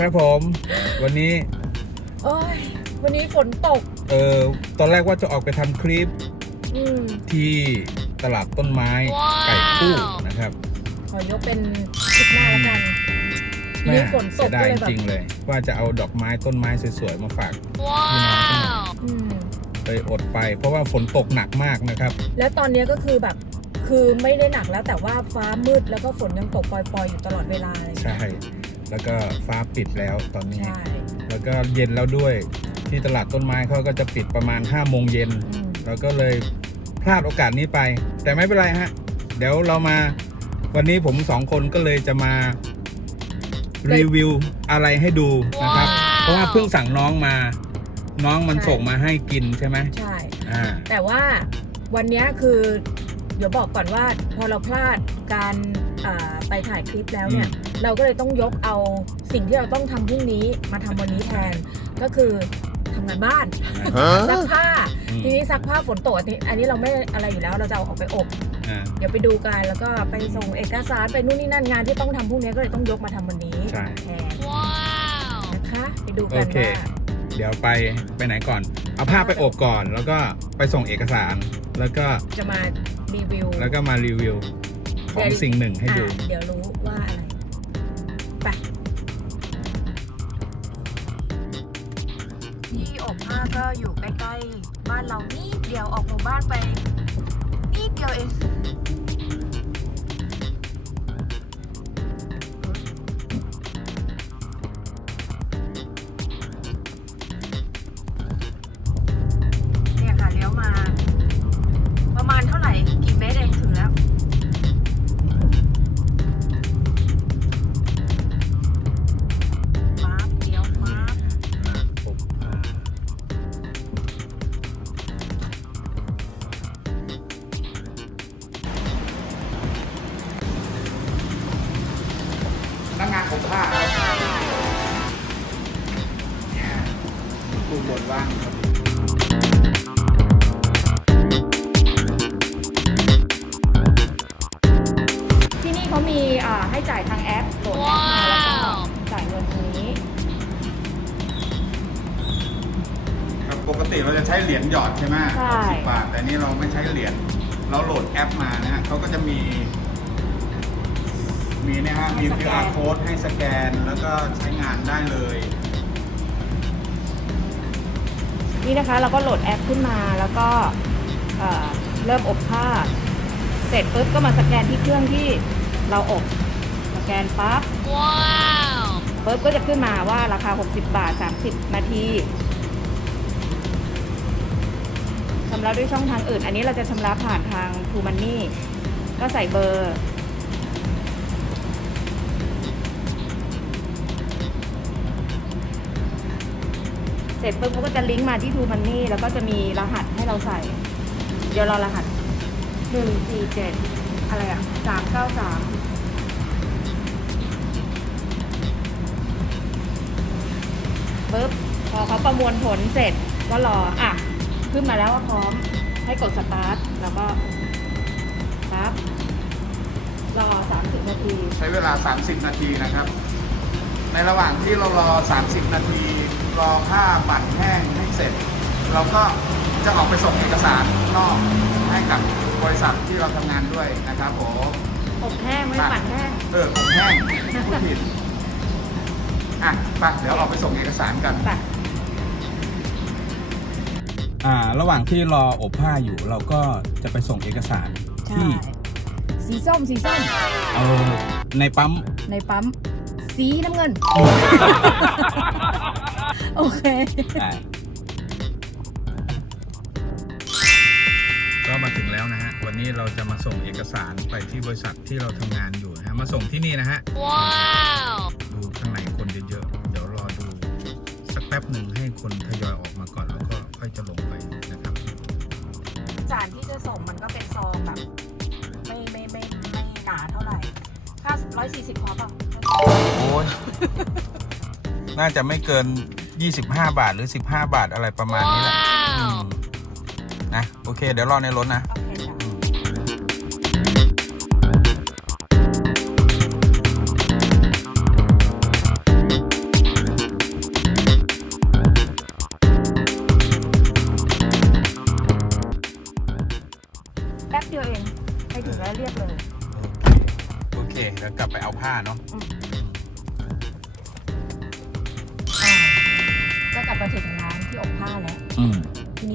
ครับผม วันนี้ โอ้ยวันนี้ฝนตก เออตอนแรกว่าจะออกไปทำคลิปอืมที่ตลาดต้นไม้ไก่คู่นะครับ ขอยกเป็นคลิปหน้าแล้วกันทีแม่นี้ฝนตเสีกยก็ดายเลยแบจริบงๆเลย ว่าจะเอาดอกไม้ต้นไม้สวยๆ มาฝากพี่น้องเขาหน่อยอืมเลยอดไป เพราะว่าฝนตกหนักมากนะครับ แล้วตอนเนี้ยก็คือแบบ คือไม่ได้หนักแล้วแต่ว่าฟ้ามืดแล้วก็ฝนยังตกปล่อยๆอยู่ตลอดเวลาเลย ใช่ แล้วก็ฟ้าปิดแล้วตอนนี้ ใช่แล้วก็เย็นแล้วด้วยที่ตลาดต้นไม้เขาก็จะปิดประมาณ5้าโมงเย็น อืมเราก็เลยพลาดโอกาสนี้ไป แต่ไม่เป็นไรฮะ เดี๋ยวเรามาวันนี้ผมสองคนก็เลยจะมารีวิวอะไรให้ดูนะครับเพราะว่าเพิ่งสั่งน้องมา น้องมันส่งมาให้กินใช่ไหมใช่ อ่า แต่ว่าวันเนี้ยคือ เดี๋ยวบอกก่อนว่าพอเราพลาดการอ่า ไปถ่ายคลิปแล้วเนี่ย เราก็เลยต้องยกเอาสิ่งที่เราต้องทำพรุ่งนี้มาทำวันนี้แทน ก็คือทำงานบ้านซักผ้า อืม ทีนี้ซักผ้าฝนตกอันนี้อันนี้เราไม่อะไรอยู่แล้วเราจะเอาออกไปอบ อ่าเดี๋ยวไปดูกันแล้วก็ไปส่งเอกสารไปนู่นนี่นั่นงานที่ต้องทำพรุ่งนี้ก็เลยต้องยกมาทำวันนี้ใช่ แทนนะคะ ไปดูกันโอเค ว่าเดี๋ยวไปไปไหนก่อน เอาผ้าไปอบก่อน แล้วก็ไปส่งเอกสาร แล้วก็จะมารีวิว แล้วก็มารีวิว ของสิ่งหนึ่งให้ดูอะเดี๋ยวรู้ว่าอะไรไปที่อบผ้าก็อยู่ใกล้ๆ บ้านเรานิดเดียวออกหมู่บ้านไปนิดเดียวเอง พนักงานอบผ้าเนี่ยดูบนว่างครับที่นี่เขามีอ่าให้จ่ายทางแอปโหลดแอปมาแล้วก็จ่ายเงินตรงนี้ ครับปกติเราจะใช้เหรียญหยอดใช่ไหมใช่ สิบบาท แต่นี่เราไม่ใช้เหรียญ เราโหลดแอปมานะฮะเขาก็จะมี มีเนะฮะมี QR code ให้สแกนแล้วก็ใช้งานได้เลย นี่นะคะเราก็โหลดแอปขึ้นมาแล้วก็เอ่อเริ่มอบผ้า เสร็จปุ๊บก็มาสแกนที่เครื่องที่เราอบสแกนปั๊บปุ๊บก็จะขึ้นมาว่าราคา 60 บาท 30 นาทีชำระด้วยช่องทางอื่น อันนี้เราจะชำระผ่านทาง t ูมันนี่ก็ใส่เบอร์ เสร็จปุ๊บเขาก็จะลิงก์มาที่ทูมันนี่แล้วก็จะมีรหัสให้เราใส่ เดี๋ยวรอรหัสหนึ่งสี่เจ็ดอะไรอะสามเก้าสามปุ๊บพอเขาประมวลผลเสร็จก็รออะ ขึ้นมาแล้วว่าพร้อมให้กดสตาร์ทแล้วก็ปั๊บรอสามสิบนาที ใช้เวลา 30 นาทีนะครับ ในระหว่างที่เรารอ 30 นาทีรอผ้าบั่นแห้งให้เสร็จ เราก็จะออกไปส่งเอกสารนอกให้กับบริษัทที่เราทำงานด้วยนะครับผมอบแห้งไม่ปั่นแห้ง เออผมแห้งพูดผิดอะไปเดี๋ยวออกไปส่งเอกสารกัน ไปอ่า ระหว่างที่รออบผ้าอยู่เราก็จะไปส่งเอกสารใช่ ที่สีส้มสีส้มเอาในปั๊มในปั๊ม สีน้ำเงิน โอเคได้ก็มาถึงแล้วนะฮะ วันนี้เราจะมาส่งเอกสารไปที่บริษัทที่เราทำงานอยู่นะฮะ มาส่งที่นี่นะฮะดูข้างในคนเยอะๆ เดี๋ยวรอดูสักแป๊บหนึ่งให้คนทยอยออกมาก่อนแล้วก็ค่อยจะลงไปนะครับจานที่จะส่งมันก็เป็นซองแบบ ไม่ไม่ไม่ไม่หนาเท่าไหร่ค่าร้อยสี่สิบพอเปล่าโอ้ย น่าจะไม่เกิน 25 บาทหรือ 15 บาทอะไรประมาณนี้แหละอืมนะ โอเค เดี๋ยวรอในรถนะโอเคจ้ะ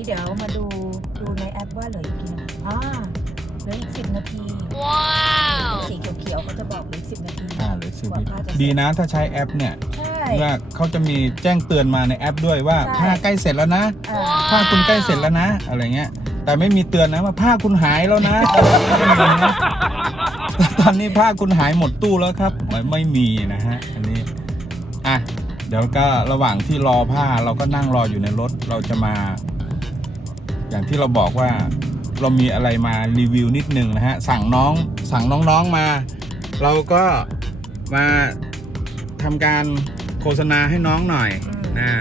เดี๋ยวมาดูดูในแอปว่าเหลืออีกกี่นาทีอ่าเหลืออีกสิบนาทีว้าวสีเขียวๆเขาจะบอกเหลืออีกสิบนาทีอ่าเหลือสิบกว่าวิผ้าจะเสร็จดีนะถ้าใช้แอปเนี่ยใช่ ว่าเขาจะมีแจ้งเตือนมาในแอปด้วยว่าใช่ ผ้าใกล้เสร็จแล้วนะอ่าผ้าคุณใกล้เสร็จแล้วนะ อะไรเงี้ย แต่ไม่มีเตือนนะว่าผ้าคุณหายแล้วนะไม่มีนะตอนนี้ผ้าคุณหายหมดตู้แล้วครับไม่ไม่มีนะฮะอันนี้อะเดี๋ยวก็ระหว่างที่รอผ้าเราก็นั่งรออยู่ในรถเราจะมา อย่างที่เราบอกว่าเรามีอะไรมารีวิวนิดนึงนะฮะ สั่งน้องสั่งน้องๆมา เราก็มาทำการโฆษณาให้น้องหน่อยนะ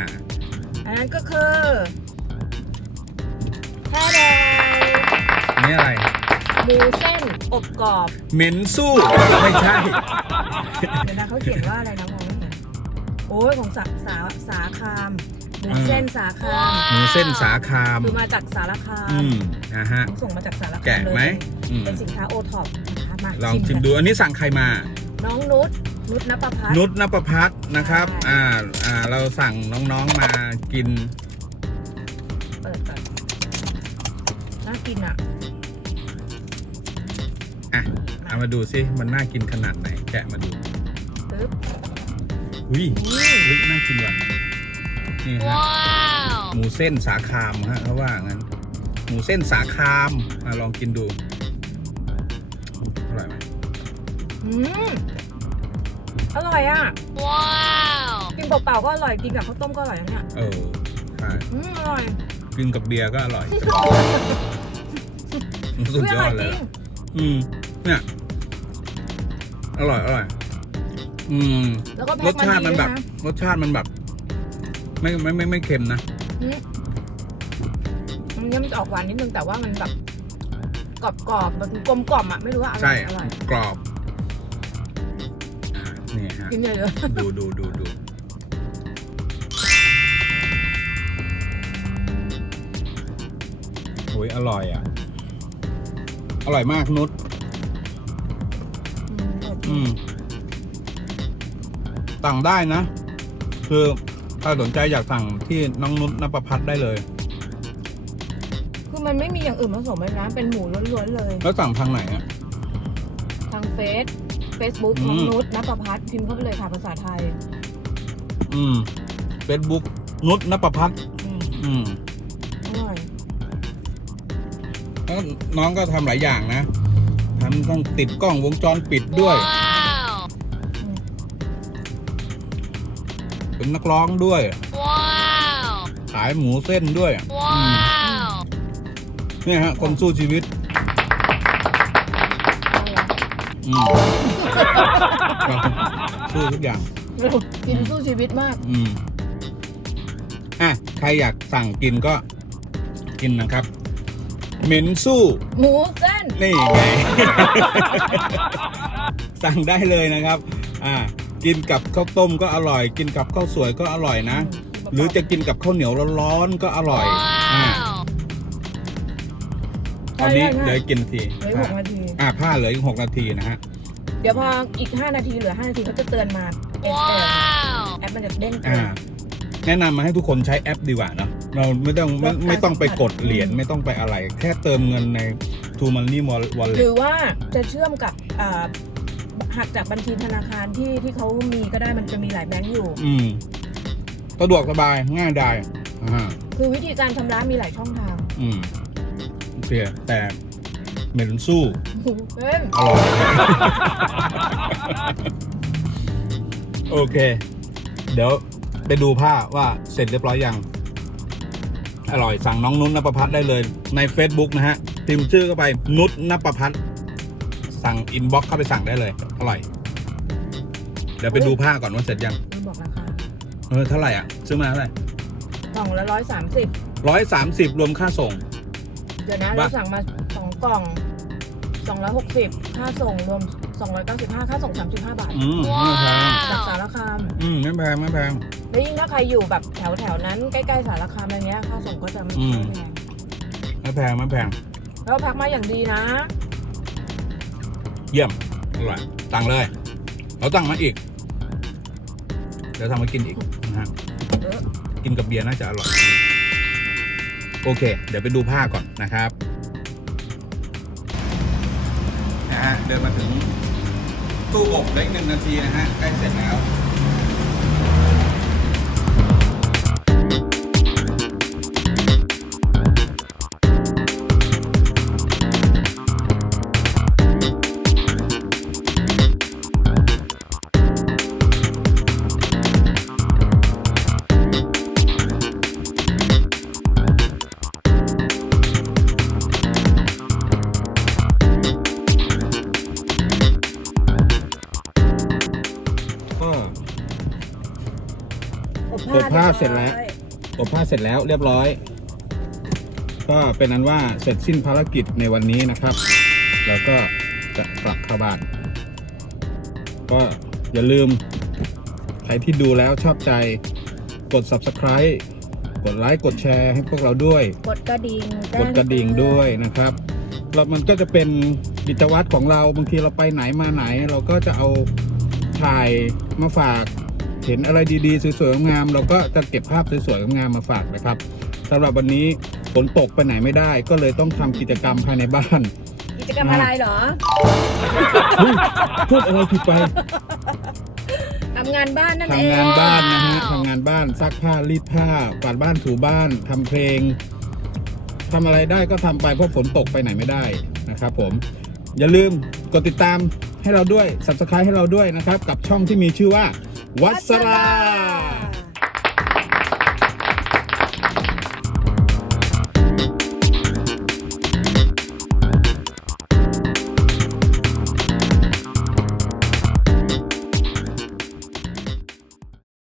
อันนั้นก็คือแค่แดงอันนี้อะไรหมูเส้นอบกรอบ เหม็นสู้ ไม่ใช่เดี๋ยวนะเขาเขียนว่าอะไรนะมองไม่เห็นโอ้ยของสาสาสาคาม หมูเส้นสาคามหมูเส้นสาคามคือมาจากสารคามอืมนะฮะ ส่งมาจากสารคามแกะไหมเลยอืม เป็นสินค้าโอท็อปนะคะมาลองชิมกันดูอันนี้สั่งใครมา น้องนุชนุชนภพัฒน์ นุชนประพัฒน์นะครับ ใช่ อ่า อ่า เราสั่งน้องๆมากิน เปิดก่อนน่ากินอะอะ เอามาดูซิ มันน่ากินขนาดไหน แกะมาดูปึ๊บอุ้ยนี่เฮ้ยน่ากินว่ะ นี่ฮะหมูเส้นสาคามฮะเขาว่างั้น หมูเส้นสาคามมาลองกินดูอร่อยไหมอืมอร่อยอะ ว้าว กินเปล่าๆก็อร่อย กินกับข้าวต้มก็อร่อยนะเนี่ยเออใช่อืมอร่อยกินกับเบียร์ก็อร่อยสุดอุ๊ยยออร่อดยเลจยริงอืมเนี่ยอร่อยอร่อย อืม แล้วก็แพ็รคสมาชาติดีมันด้แบวยบนะรสชาติมันแบบ ไม่ไม่ไม่ไม่เค็มนะอืมมันยังจะออกหวานนิดนึงแต่ว่ามันแบบกรอบๆแบบกลมกล่อมอะไม่รู้ว่าอร่ใช่อยอร่อยกรอบอ่านี่ฮะ กินเยอะดูดูดูดูโอ้ยอร่อยอะ อร่อยมากนุชๆอืมอร่อยจริอืงมสั่งได้นะ คือ ถ้าสนใจอยากสั่งที่น้องนุชนประพัฒน์ได้เลย คือมันไม่มีอย่างอื่นผสมเลยนะเป็นหมูล้วนๆเลย แล้วสั่งทางไหนอะ ทางเฟซเฟซบุ๊กอืม น้องนุชนภพัฒน์พิมพ์เข้าไปเลยค่ะภาษาไทยอืมเฟซบุ๊กนุชนประพัฒน์อืมอืมอร่อยแล้วน้องก็ทำหลายอย่างนะทำต้องติดกล้องวงจรปิดด้วยอื เป็นนักร้องด้วยขายหมูเส้นด้วยอืมเนี่ยฮะคนสู้ชีวิตอืมสู้ทุกอย่าง เรากินสู้ชีวิตมาก อืม อะ ใครอยากสั่งกินก็กินนะครับ เหม็นสู้ หมูเส้น นี่ไง สั่งได้เลยนะครับ อ่า กินกับข้าวต้มก็อร่อย กินกับข้าวสวยก็อร่อยนะ หรือจะกินกับข้าวเหนียวร้อนๆก็อร่อยอ่าตอนนี้เหลืออกกินนาทีเหลือหกนาทีอ่าผ้าเหลืออีกหกนาทีนะฮะเดี๋ยวพออีก5นาทีเหลือ5นาทีเขาจะเตือนมาเอสแอปมันจะเด้งเตือ่าอนแนะนำมาให้ทุกคนใช้แอปดีกว่าเนอะเราไม่ต้องไม่ลดค่าไม่ต้องไปสัมผัสกดเหรียญอืมไม่ต้องไปอะไร แค่เติมเงินใน True Money ห Wallet รือว่าจะเชื่อมกับอ่า หักจากบัญชีธนาคารที่ที่เขามีก็ได้มันจะมีหลายแบงก์อยู่ อืมสะดวกสบายง่ายดายอ่าคือวิธีการชำระมีหลายช่องทางอืมโอเคแต่เหม็นสู้หมูเส้นอร่อยโอเค เดี๋ยวไปดูผ้าว่าเสร็จเรียบร้อยยัง อร่อยสั่งน้องนุชนประพัฒน์ได้เลยใน Facebook นะฮะพิมพ์ชื่อเข้าไปนุชนประพัฒน์ สั่งอินบ็อกเข้าไปสั่งได้เลย อร่อย เดี๋ยวไปดูผ้าก่อนว่าเสร็จยัง ไม่บอกราคาเออเท่าไหร่อะ ซื้อมาเท่าไหร่กล่องละร้อยสามสิบร้อยสามสิบรวมค่าส่ง เดี๋ยวนะบ้าเราสั่งมาสองกล่องสองร้อยหกสิบค่าส่งรวมสองร้อยเก้าสิบห้าค่าส่งสามสิบห้าบาทอืมไม่แพงจากสารคาม อืมไม่แพงไม่แพง แล้วยิ่งถ้าใครอยู่แบบแถวแถวๆนั้นใกล้ๆสารคามอะไรเงี้ยค่าส่งก็จะไม่อืมไม่แพงไม่แพงไม่แพง แล้วพักมาอย่างดีนะ เยี่ยมอร่อยตังเลย เราตั้งมาอีก เดี๋ยวทำมากินอีกนะฮะกินกับเบียร์น่าจะอร่อย โอเค เดี๋ยวไปดูผ้าก่อนนะครับนะฮะเดินมาถึงตู้อบเล็กหนึ่งนาทีนะฮะใกล้เสร็จแล้ว เปิดผ้ารียบเสร็จแล้วอยอบผ้าเสร็จแล้วเรียบร้อย ก็เป็นนั้นว่าเสร็จสิ้นภารกิจในวันนี้นะครับแล้วก็จะกลับเข้าบ้าน ก็อย่าลืม ใครที่ดูแล้วชอบใจ กด subscribe กดไลค์กดแชร์ให้พวกเราด้วย กดกระดิ่งแจ้กดกระดิ่งด้วยนะครับแล้วมันก็จะเป็นกิจวัตรของเราบางทีเราไปไหนมาไหน เราก็จะเอาถ่ายมาฝาก เห็นอะไรดีๆ สวยๆงามๆเราก็จะเก็บภาพสวยๆงามๆมาฝากนะครับสำหรับวันนี้ฝนตกไปไหนไม่ได้ ก็เลยต้องทำกิจกรรมภายในบ้านกิจกรรมอะไรเหรอเฮ้ยพูดอะไรผิดไปทำงานบ้านนั่นเองทำงานบ้านนะฮะทำงานบ้านซักผ้ารีดผ้ากวาดบ้านถูบ้านทำเพลงทำอะไรได้ก็ทำไปเพราะฝนตกไปไหนไม่ได้นะครับผมอย่าลืมกดติดตามให้เราด้วย subscribe ให้เราด้วยนะครับ กับช่องที่มีชื่อว่า วัสรา